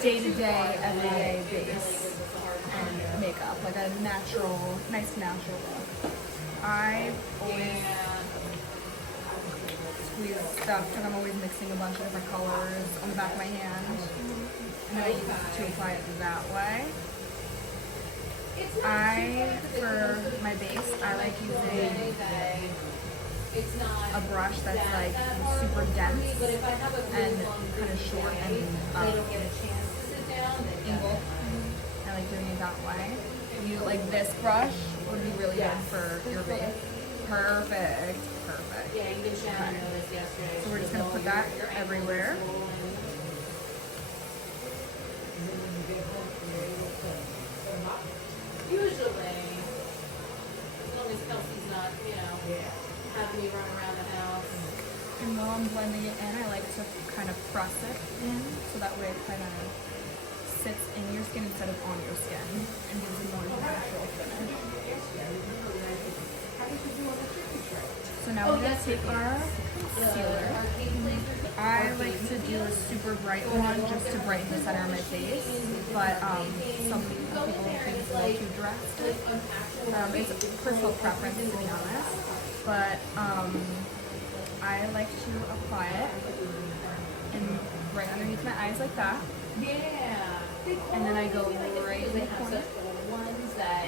day-to-day, everyday base and makeup, like a natural, nice natural look. I always squeeze stuff because I'm always mixing a bunch of different colors on the back of my hand, and I use it to apply it that way. For my base, I like using a brush that's like super dense and kind of short and angled. I like doing it that way. You like this brush would be really good for your base. Perfect. Okay. So we're just gonna put that everywhere. Usually, as long as Kelsey's not, having me run around the house. And while I'm blending it in, I like to kind of press it in so that way it kind of sits in your skin instead of on your skin and gives a more natural finish. So now we're going to take our concealer. I like to do a super bright one just to brighten the center of my face, but some people think it's a little too drastic. It's personal preference, to be honest, but I like to apply it and right underneath my eyes like that. Yeah. And then I go right in the corner. Ones that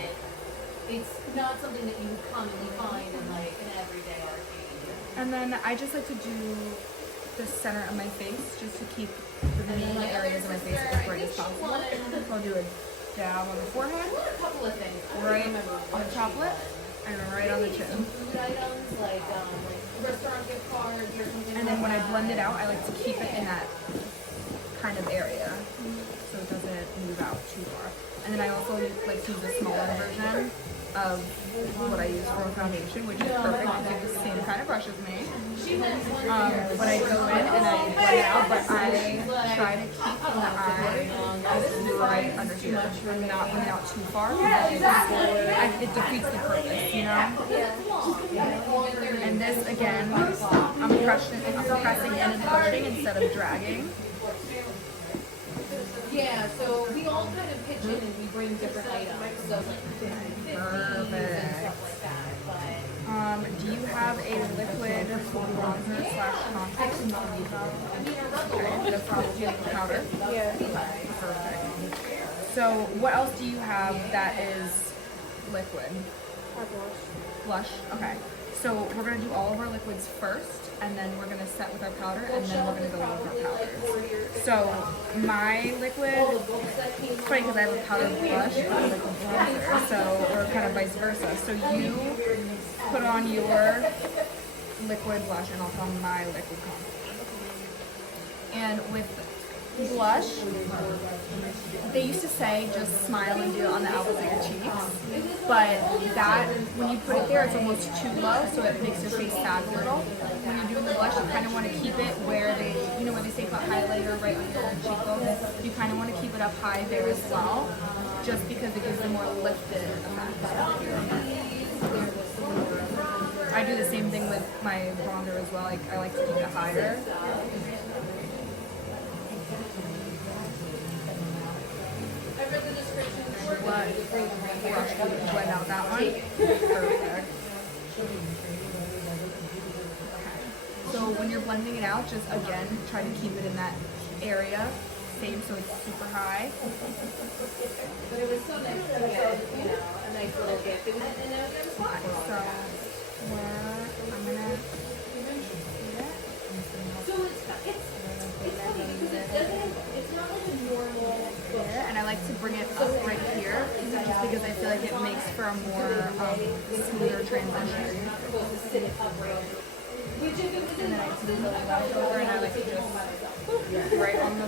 it's not something that you commonly find in like an everyday arcade. And then I just like to do the center of my face just to keep the main areas of my face as bright as possible. So I'll do a dab on the forehead, A couple of things. right on the top lip, and right on the chin. Food items like restaurant gift cards or something. And then when I blend it out, I like to keep it in that kind of area so it doesn't move out too far. And then I also like to use a smaller version of what I use for a foundation, which is perfect because you have the same kind of brush as me. But I go in and I blend it out, but I try to keep the eye right under here. I'm not blending out too far because it defeats the purpose, you know? And this again, I'm pressing in and pushing instead of dragging. Yeah, so we all kind of pitch in and we bring different items. So like Perfect. Do you have a liquid bronzer / contour? Okay, just powder? Yeah. Perfect. So what else do you have that is liquid? Blush? Okay. So we're going to do all of our liquids first, and then we're going to set with our powder, and then we're going to go in with our powders. So my liquid, it's funny because I have a powder blush and a liquid bronzer, so, or kind of vice versa. So you put on your liquid blush and I'll put on my liquid contour. And with blush, they used to say just smile and do it on the apples of your cheeks, but that, when you put it there, it's almost too low, so it makes your face sag a little. When you're doing the blush, you kind of want to keep it where they, where they say put highlighter right under your cheekbones, you kind of want to keep it up high there as well, just because it gives a more lifted effect. I do the same thing with my bronzer as well. Like, I like to keep it higher. Brush to blend out that one. Perfect. Okay. So when you're blending it out, just again try to keep it in that area, same so it's super high. But it was so nice to get, a nice little gift. It was, So I'm gonna So it's funny because it doesn't, it's not like a normal here, and I like to bring it up right here just because I feel like it makes for a more smoother transition. And then I do the brush over and I like to just right on the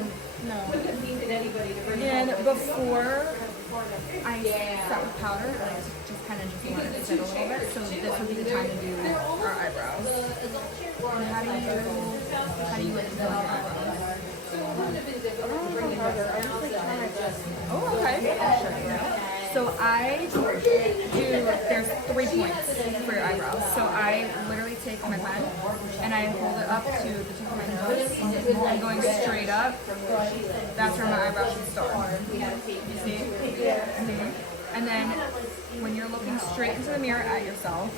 and before I set with powder, I like to just kind of just let it sit a little bit. So this would be the time to do our eyebrows. And how do you like to do your eyebrows? Oh, okay. I'll show you. So I do, there's 3 points for your eyebrows. So I literally take my pen and I hold it up to the tip of my nose and going straight up. That's where my eyebrow should start. You see? Mm-hmm. And then when you're looking straight into the mirror at yourself,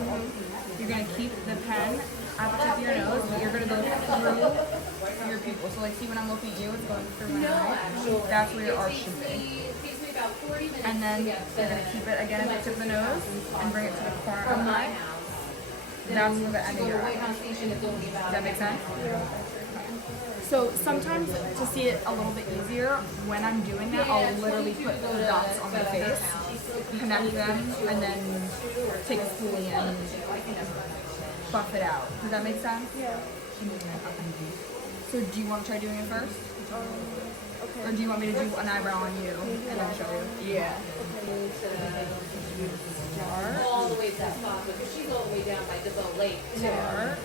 you're going to keep the pen at the tip of your nose, but you're going to go through your pupil. So like see when I'm looking at you, it's going through my eye. That's where your arch should be. And then you're going to keep it again at the tip of the nose and bring it to the corner of the eye. That's where the end of your eye. Does that make sense? So sometimes to see it a little bit easier, when I'm doing that, I'll literally put the dots on my face, connect them, and then take a spoolie and buff it out. Does that make sense? Yeah. So do you want to try doing it first? Okay. Or do you want me to do an eyebrow on you and then show you? Yeah. Start. All the way to that spot, because she's all the way down by the boat lake. Start. Yeah,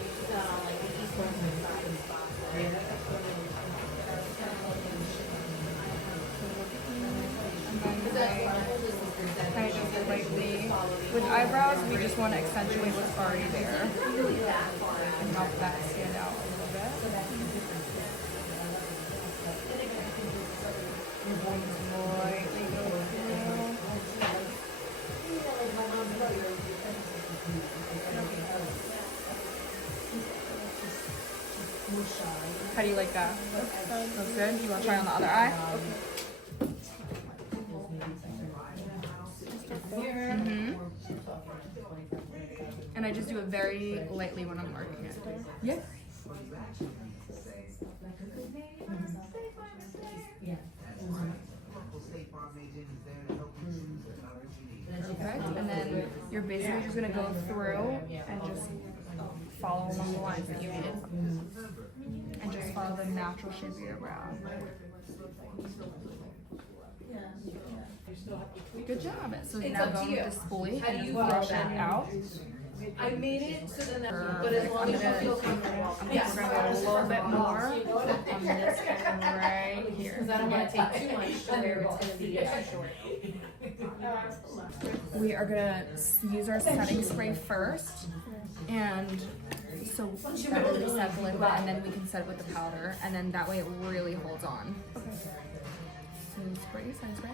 she's not on like the east west side of the spot. Kind of just lightly. With eyebrows, we just want to accentuate what's already there and help that stand out a little bit. Lightly go through. How do you like that? That's good. You want to try on the other eye? Mm-hmm. And I just do it very lightly when I'm marking it. Yeah. Perfect. And then you're basically just gonna go through and just follow along the lines that you made. And just follow the natural shape of your brow. Good job. So now go with the spoolie and brush it out. I made it so then, but Perfect. as long as you feel comfortable. I'm just gonna go a little bit more on this end right here. Because I don't want to take too much to where it's going to be short. We are gonna use our setting spray first, and so that will reset the liquid, and then we can set it with the powder, and then that way it really holds on. Okay. So setting spray.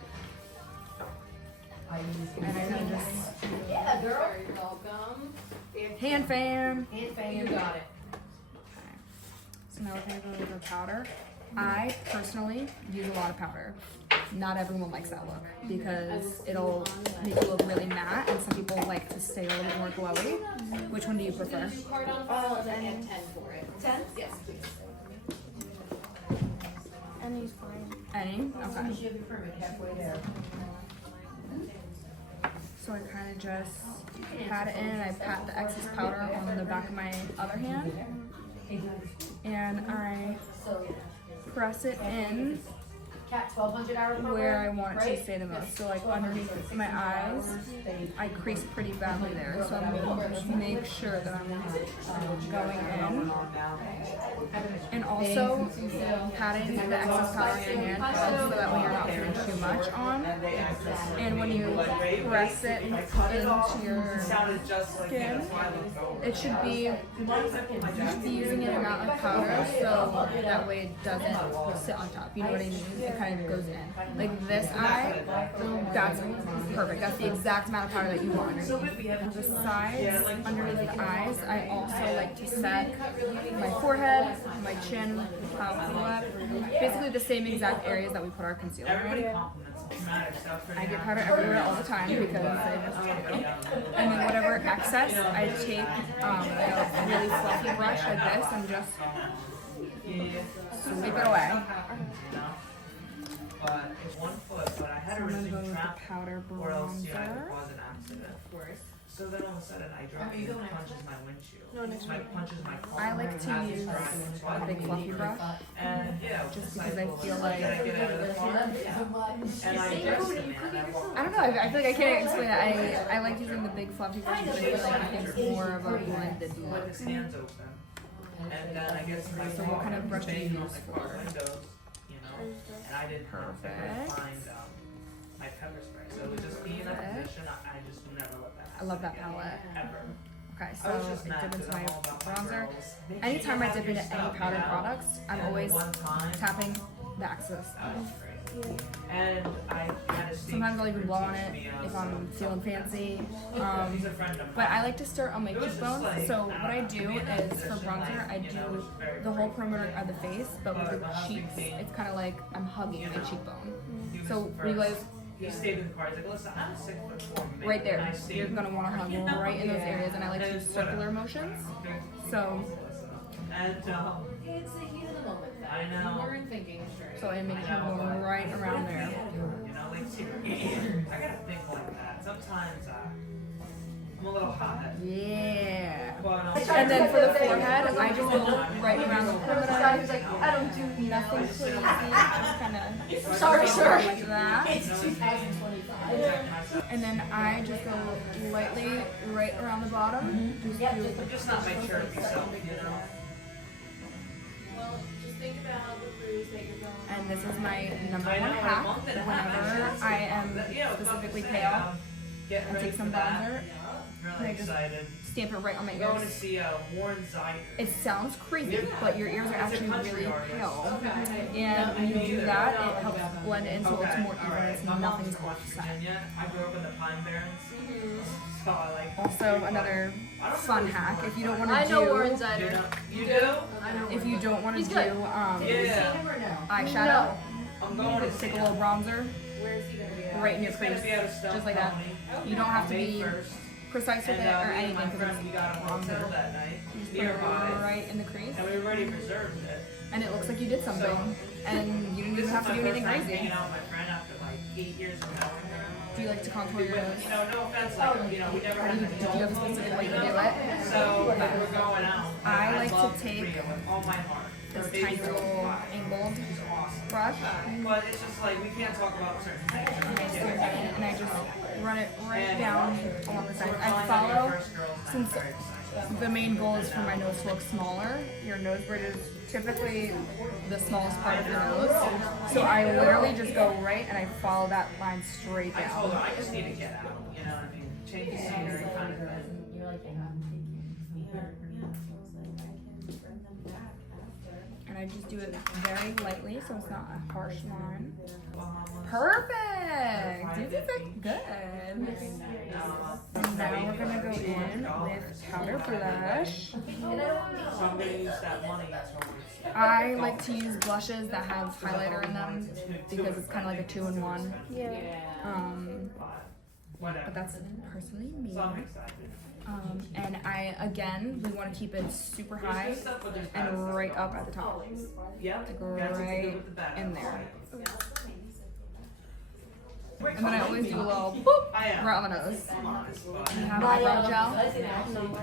And I'm gonna just Yeah, girl. You're welcome. hand fan. You got it. Okay. So now we're gonna go with our powder. I personally use a lot of powder. Not everyone likes that look because it'll make you look really matte, and some people like to stay a little bit more glowy. Which one do you prefer? Card on file and then add 10 for it. 10? Yes, please. Any's fine. Any? Okay. You have your permit halfway there. So I kind of just pat it in, and I pat the excess powder on the back of my other hand, and I press it in Cat 1200 hour program, where I want it to stay the most. So like underneath my eyes, I crease pretty badly there. So I'm going to make sure that I'm going in. And also patting the excess powder on your hand so that way you're not putting too much on. And when you press it into your skin, it should be, you should be using an amount of powder so that way it doesn't sit on top. You know what I mean? It kind of goes in. Like this eye, that's perfect. That's the exact amount of powder that you want underneath. The sides, underneath the eyes, I also like to set my forehead, my chin, top of the lip, basically the same exact areas that we put our concealer in. I get powder everywhere all the time because I just do. And then whatever excess, I take a really fluffy brush like this and just sweep it away. But it's 1 foot, but I had So a I'm gonna go receipt with trap, the powder or else yeah, bronzer. it was an accident. So then all of a sudden I drop and it punches my windshield. No, next So it punches my car. I like to and use has this a drive. big fluffy brush And yeah, just because I feel like, I get out of the car, and I just man, I don't know, I feel like I can't explain it. I like using the big fluffy brush because I feel like it gives more of a blended with look. his hands open. And then I get to my So car, what kind of brush do you banging on use the for? car windows, you know, and I didn't Perfect. find my pepper spray. So it would just be in that position. I just never let that happen. I love that again, palette. Ever. Okay, I so was just I mad dip into because my I'm all about my bronzer. girls. Anytime I Have dip your into any stuff, powdered you know? products, I'm And always one time, tapping the access. that was crazy. And I had a Sometimes I'll even blow on it if I'm feeling fancy. He's a friend of But mine. I like to start on my It was just cheekbones. like, So I what I don't know, do to be in that is for position, bronzer, like, I you know, do it's very the whole great. perimeter of the face, but with But the my husband cheeks, came, it's kind of like I'm hugging you my know, cheekbone. He was So the when you first. guys, He stayed in the car. He's like, listen, I'm 6'4", man. right there, And I stayed you're in gonna the want to car. hug right in those areas, and I like to And use circular whatever. motions. So, And It's the heat of the moment. Thing. I know. You weren't thinking straight. so I make sure I'm going right around there. you know, like seriously, I gotta think like that. Sometimes I'm a little hot. Yeah. But, And then for the forehead, I just go right around the perimeter. I don't do Nothing crazy, just kind of Sorry, sir. like that. It's 2025. And then I just go lightly right around the bottom. Just do I'm just not my chirpy self, you know. Well, just think about the bruise that you're going. And this is my number I know, one in a hack. month and a half, Whenever I am specifically pale, Get I ready take some for that. bronzer, Really I just excited. stamp it right on my I'm going to ears. see Warren Zyger. It sounds crazy, but your ears are It's a actually country really artist. pale. Okay. And when you do that, it helps blend in so it's Okay, more even. alright. It's My mom's nothing's from West offset. Virginia. I grew up in the Pine Barrens. So I like. Also, another fun hack, if you don't want to I do, know Warren You Zyder. know, you do? I know. if you don't want to He's do good. Yeah. eyeshadow, I'm going to take see a little bronzer Where is he going to be at? right in your He's gonna crease, be at a Stone just like that. Pony. You don't have to May be 1st. precise with And it or me and anything my because friend, we it's got a hotel bronzer. that night You just put it nearby, right in the crease, and we already reserved it. and it looks like you did something, and you didn't This even have is to my do anything first time crazy. hanging out with my friend after like 8 years of knowing her. Do you like to contour your nose? You know, no offense, like, you know, we never had an Do you have a adult. specific way to do it? So when we're going out, I like to love take Priya with all my heart. Her this baby tiny girl's little 5. angled She's awesome. brush, But it's just like we can't talk about certain things. and I just run it right And down along the so side. we're I calling follow, our first girls, and I'm since very excited. the main goal is for my nose to look smaller. Your nose bridge is typically the smallest part of your nose. So I literally just go right and I follow that line straight I told her down. I just need to get out. You know what I mean? Change the scenery, kind of thing. And I just do it very lightly so it's not a harsh line. Perfect! You did that good. And now we're gonna go in with powder blush. So I'm gonna use that money towards. I like to use blushes that have highlighter in them because it's kind of like a 2-in-1. Yeah. But Whatever. that's personally me. So I'm excited. And we want to keep it super high There's good stuff, but there's bad and stuff. right up at the top. Yeah. Like That's what to do right with the bad. in there. Wait, And then I always do a little boop I am. right on the nose. Honest, but- You have eyebrow gel?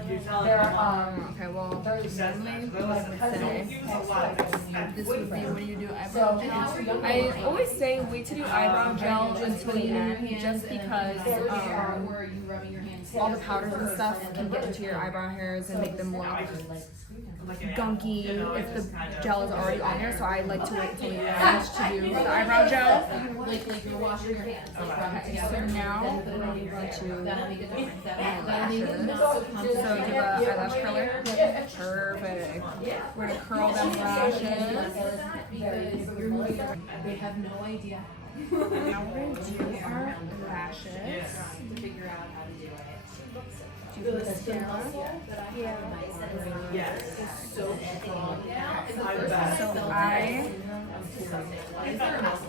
You're telling me I'm Okay, well, She says normally that. I would say Use a lot. this would be when you do eyebrow gel. I always say wait to do eyebrow gel until the end, just because Where are you rubbing your hands? all the powders and stuff can get into your eyebrow hairs and make them look gunky if the gel is already on there. So I like to wait until the end to do the eyebrow gel. Like you're washing your hands. Okay, so now we're going to That'll make a difference. eyelashes. So you have a eyelash curler. Perfect. We're gonna curl them lashes. Because you're moving. They have no idea Now we're gonna do our lashes. to figure out how to do it. Do mascara. Yes. So strong. I bet. So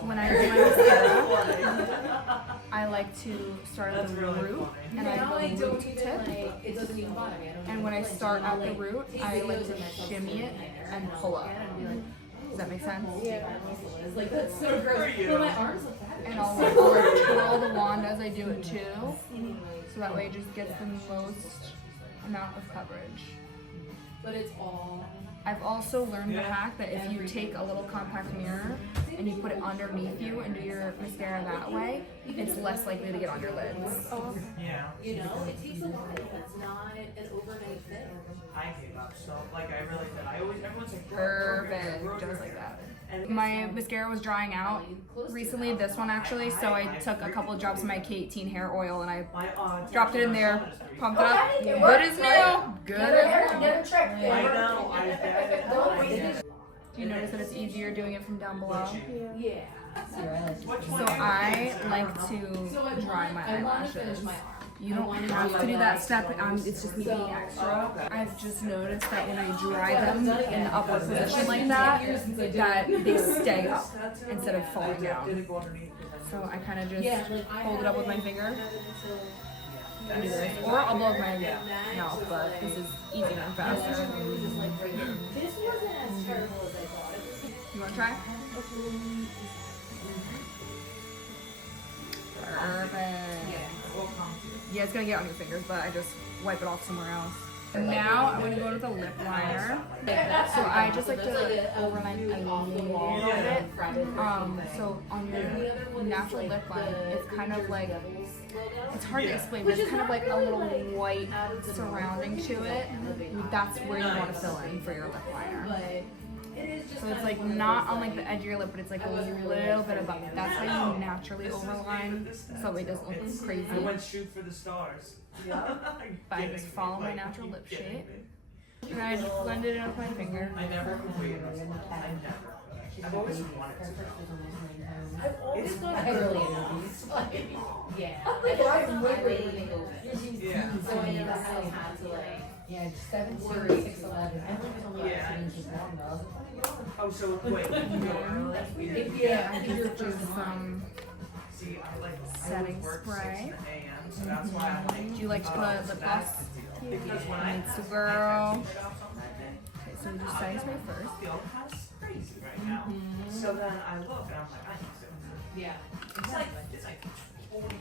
when I do my mascara, I like to start at That's the really root funny. and I Now go I root don't to even tip. like, it doesn't even bother me. I don't And when I start at the root, I like to shimmy it and pull up. Does that make sense? Yeah. Like that's so gross. you. But my arms look bad. And I'll like twirl the wand as I do it too. So that way it just gets the most amount of coverage. But it's all. I've also learned the hack that if you take a little compact mirror and you put it underneath you and do your mascara that way, it's less likely to get on your lids. Yeah. You know, it takes a while. It's not an overnight thing. I gave up. So like I really did. Everyone's like Perfect, just like that. My mascara was drying out recently, this one actually, so I took a couple drops of my K18 hair oil and I dropped it in there, pumped it up. Good as new. Good as new. Do you notice that it's easier doing it from down below? Yeah. So I like to dry my eyelashes. You don't have to do that step, it's just me being extra. I've just noticed that when I dry them in the upward position like that, that they stay up instead of falling down. So I kind of just hold it up with my finger and do this. Or I'll blow with my mouth, but this is easier and faster. This wasn't as terrible as I thought it was. You want to try? Perfect. Yeah, it's gonna get on your fingers, but I just wipe it off somewhere else. And now I'm gonna go with a lip liner. So I just like to overline a little bit. So on your natural lip line, it's kind of like, it's hard to explain, but it's kind of like a little white surrounding to it. That's where you want to fill in for your lip liner. So it's like not on like the edge of your lip, but it's like a little bit above it. That's how you naturally overline, so it doesn't look crazy. I went shoot for the stars. But I just follow my natural lip shape. And I just blend it in with my finger. I never completed it. I've always wanted to. I've always thought I really like, yeah. Yeah. So I never had to like. Yeah, 7, 6, 11. I think it's only like 6 inches long though. Oh, so wait. Yeah, I just do some See, I like setting work spray. 6 a.m., so that's why I like. Do you like to put lip gloss? Because when I It's a girl. Okay, so we do setting spray first. feel kind of crazy right now. So then I look and I'm like, I need to. Yeah. It's like 40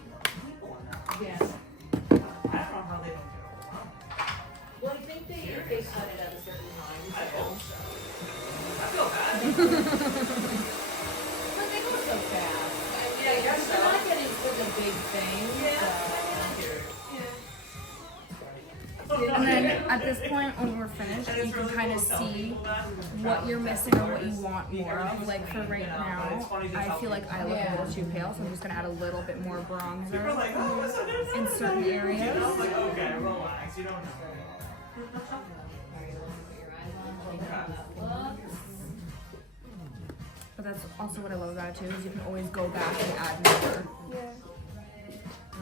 people in that. Yeah. I don't know how they don't get over. Well, I think they cut it at a certain time. I hope so. I feel bad. But they go so fast. Yeah, I guess so. They're not getting such a big thing. And then at this point, when we're finished, you can kind of see what you're missing or what you want more of. Like for right now, I feel like I look a little too pale, so I'm just gonna add a little bit more bronzer in certain areas. I'm like, okay, relax. You don't know. But that's also what I love about it too, is you can always go back and add more.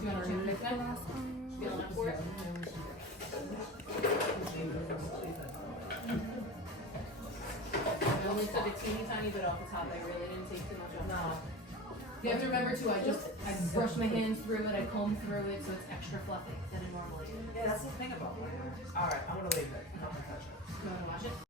Do you want to pick that? Feeling up for it? I only took a teeny tiny bit off the top. I really didn't take too much off. No. You have to remember too, I brush my hands through it, I comb through it, so it's extra fluffy than it normally is. Yeah, that's the thing about it. Alright, I'm gonna leave it. I'm not gonna touch it. You want to wash it?